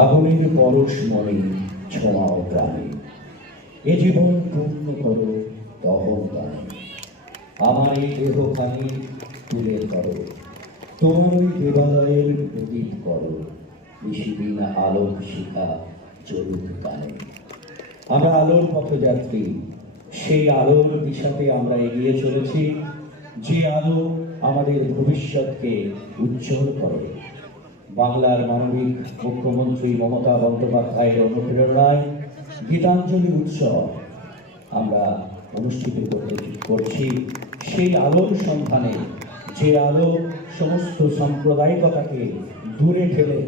আগুনের পরশ মনে ছোঁয়াও প্রাণে। এ জীবন পূর্ণ করো, দহন দানে আমার এই দেহ খানি তুলে করো তোমার দেবালয়ের প্রদীপ করো। নিশিদিন আলোক শিখা চলুক কানে আমরা আলোর পথযাত্রী, সেই আলোর দিশাতে আমরা এগিয়ে চলেছি। যে আলো আমাদের ভবিষ্যৎকে উজ্জ্বল করে। বাংলার মানবিক মুখ্যমন্ত্রী মমতা বন্দ্যোপাধ্যায়ের অনুপ্রেরণায় গীতাঞ্জলি উৎসব আমরা অনুষ্ঠিত করতে করছি। সেই আলোর সন্ধানে যে আলো সমস্ত সাম্প্রদায়িকতাকে দূরে ঠেলে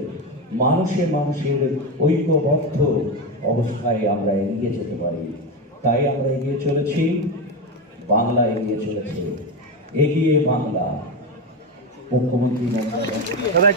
মানুষে মানুষের ঐক্যবদ্ধ অবস্থায় আমরা এগিয়ে যেতে পারি। তাই আমরা এগিয়ে চলেছি। বাংলা এগিয়ে চলেছে। এগিয়ে বাংলা মুখ্যমন্ত্রী মমতা বন্দ্যোপাধ্যায়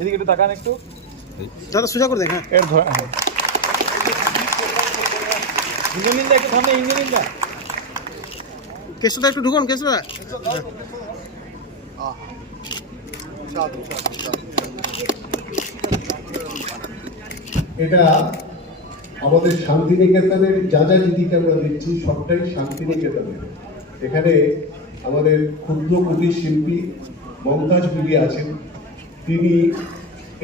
এদিকে একটু তাকান একটু। দাদা সোজা করে দেখ হ্যাঁ এর ধরা হ্যাঁ। ইঞ্জিনিয়ারটা একটু সামনে ইঞ্জিনিয়ারটা কেষ্টদা একটু ঢুকুন কেষ্টদা এটা আমাদের শান্তিনিকেতনের যা যা জিনিস আমরা দিচ্ছি সবটাই শান্তিনিকেতনের। এখানে আমাদের ক্ষুদ্র কুটির শিল্পী মমতাজ বিবি আছেন। তিনি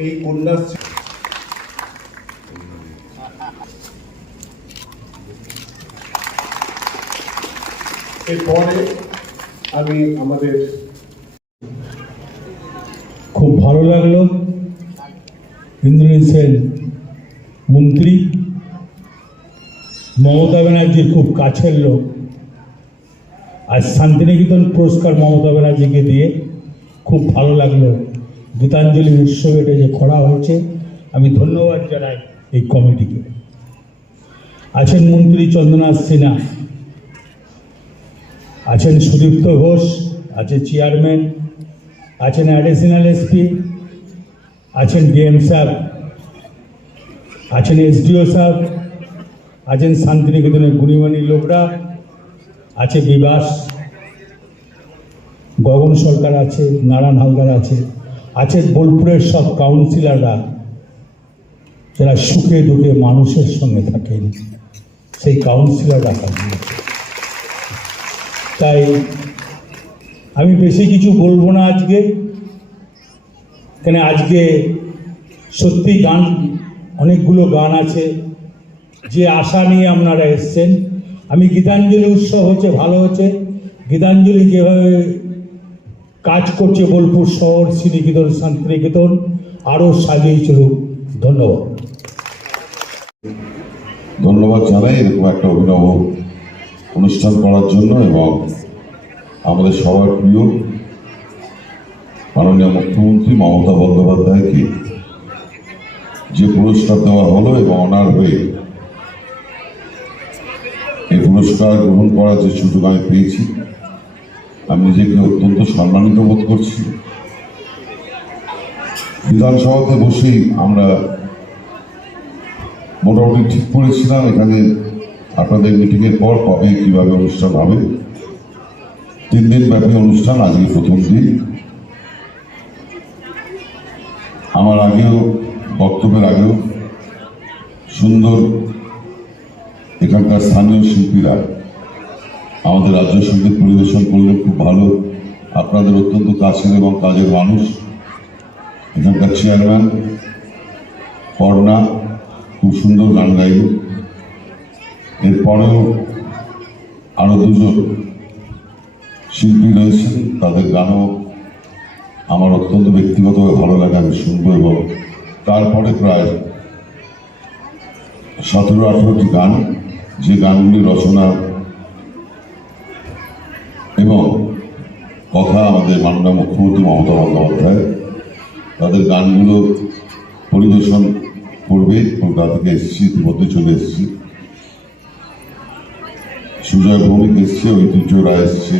এই কন্যাশ্রী এরপরে আমি আমাদের খুব ভালো লাগল। ইন্দ্রনীল মন্ত্রী মমতা ব্যানার্জির খুব কাছের লোক। আর শান্তিনিকেতন পুরস্কার মমতা ব্যানার্জিকে দিয়ে খুব ভালো লাগল। গীতাঞ্জলি উৎসব এটা যে করা হয়েছে, আমি ধন্যবাদ জানাই এই কমিটিকে। আছেন মন্ত্রী চন্দ্রনাথ সিনহা আছেন সুদীপ্ত ঘোষ, আছে চেয়ারম্যান, আছেন অ্যাডিশনাল এসপি, আছেন ডিএম সাহেব আছেন এসডিও সাহেব আছেন শান্তিনিকেতনের গুণীমানী লোকরা, আছে বিবাস, গগন সরকার আছে, নারায়ণ হালদার আছে আছে বোলপুরের সব কাউন্সিলররা, যারা সুখে দুঃখে মানুষের সঙ্গে থাকেন, সেই কাউন্সিলররা কাজ তাই আমি বেশি কিছু বলব না আজকে। কেন আজকে সত্যি গান, অনেকগুলো গান আছে। যে আশা নিয়ে আপনারা এসছেন। আমি গীতাঞ্জলি উৎসব হচ্ছে, ভালো হচ্ছে। গীতাঞ্জলি যেভাবে কাজ করছে বোলপুর শহর, শ্রীনিকেতন, শান্তিনিকেতন, আরও সাজিয়ে চলুক। ধন্যবাদ। ধন্যবাদ জানাই, এরকম একটা অভিনব অনুষ্ঠান করার জন্য এবং আমাদের সবার প্রিয় মাননীয় মুখ্যমন্ত্রী মমতা বন্দ্যোপাধ্যায়কে যে পুরস্কার দেওয়া হলো এবং অনার হয়ে এই পুরস্কার গ্রহণ করার যে সুযোগ আমি পেয়েছি, আমি নিজেকে অত্যন্ত সম্মানিত বোধ করছি। বিধানসভাতে বসেই আমরা মোটামুটি ঠিক করেছিলাম। এখানে আপনাদের মিটিংয়ের পর কবে, কীভাবে অনুষ্ঠান হবে তিন দিন ব্যাপী অনুষ্ঠান আজকে প্রথম দিন। আমার আগেও, বক্তব্যের আগেও সুন্দর এখানকার স্থানীয় শিল্পীরা আমাদের রাজ্য সংগীত পরিবেশন করলে খুব ভালো। আপনাদের অত্যন্ত কাছের এবং কাজের মানুষ। এখানকার চেয়ারম্যান পর্ণা খুব সুন্দর গান গাইল এরপরেও আরও দুজন শিল্পী রয়েছেন তাদের গানও আমার অত্যন্ত ব্যক্তিগতভাবে ভালো লাগে, আমি শুনব এবং তারপরে প্রায় সতেরো আঠেরোটি গান, যে গানগুলি রচনা এবং কথা আমাদের মাননীয় মুখ্যমন্ত্রী মমতা বন্দ্যোপাধ্যায়, তাদের গানগুলো পরিবেশন করবে কলকাতা থেকে এসেছি, ইতিমধ্যে চলে এসেছি। সুজয় ভৌমিক এসছে, ঐতিহ্য রায় এসছে।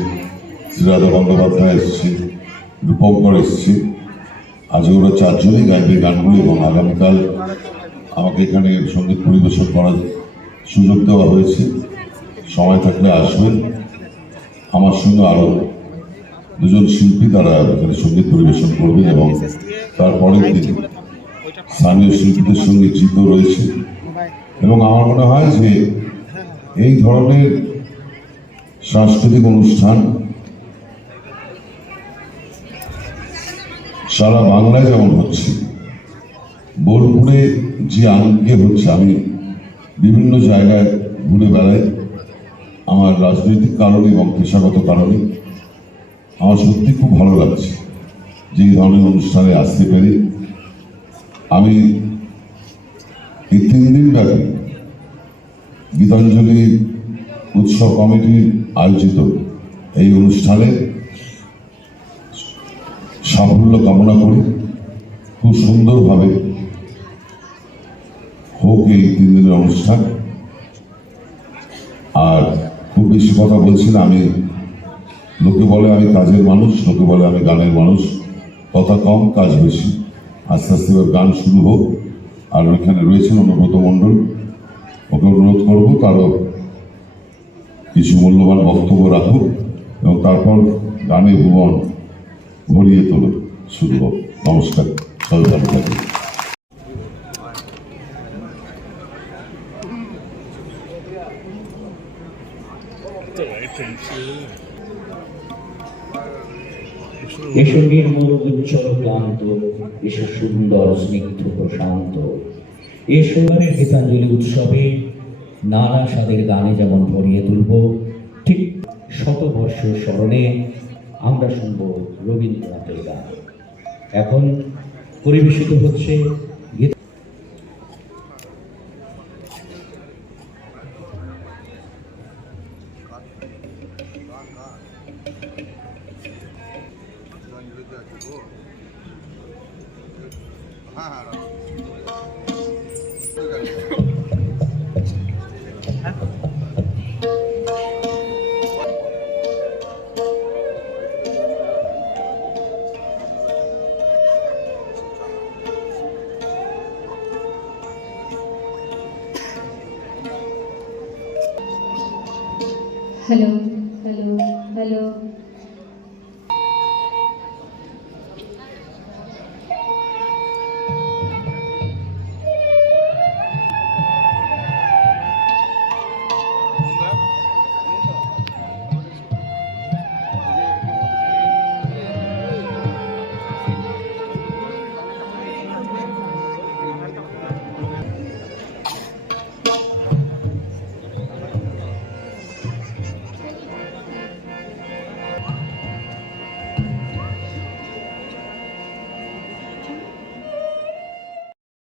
শ্রীরাধা বন্দ্যোপাধ্যায় এসছে রূপঙ্কর এসেছে। আজকে ওরা চারজনই গাইবে গানগুলো এবং আগামীকাল আমাকে এখানে সংগীত পরিবেশন করার সুযোগ দেওয়া হয়েছে। সময় থাকলে আসবেন। আমার সঙ্গে আরও দুজন শিল্পী তারা এখানে সংগীত পরিবেশন করবেন এবং তারপরের দিন স্থানীয় শিল্পীদের সঙ্গে জিত রয়েছে। এবং আমার মনে হয় যে এই ধরনের সাংস্কৃতিক অনুষ্ঠান সারা বাংলায় যেমন হচ্ছে, বোলপুরে যে আনন্দে হচ্ছে, আমি বিভিন্ন জায়গায় ঘুরে বেড়াই। আমার রাজনৈতিক কারণে এবং পেশাগত কারণে আমার সত্যি খুব ভালো লাগছে যে ধরনের অনুষ্ঠানে আসতে পেরে। আমি এই তিন দিন ব্যাপী গীতাঞ্জলি উৎসব কমিটির আয়োজিত এই অনুষ্ঠানে সাফল্য কামনা করি। খুব সুন্দরভাবে হোক এই তিন দিনের অনুষ্ঠান। আর খুব বেশি কথা বলছি না, আমি লোকে বলে আমি কাজের মানুষ, লোকে বলে আমি গানের মানুষ। কথা কম, কাজ বেশি। আস্তে আস্তে এবার গান শুরু হোক। আর ওইখানে রয়েছেন অনুব্রত মণ্ডল। ওকে অনুরোধ করব তারও কিছু মূল্যবান বক্তব্য রাখুক এবং তারপর গানে ভুবন ভরিয়ে তোলো। হোক নমস্কার। সবাই ভালো এসোবারের গীতাঞ্জলি উৎসবে, নানা স্বাদের গানে যেমন ভরিয়ে তুলব, ঠিক শতবর্ষ স্মরণে আমরা শুনব রবীন্দ্রনাথের গান। এখন পরিবেশিত হচ্ছে গীত হ্যালো Hello.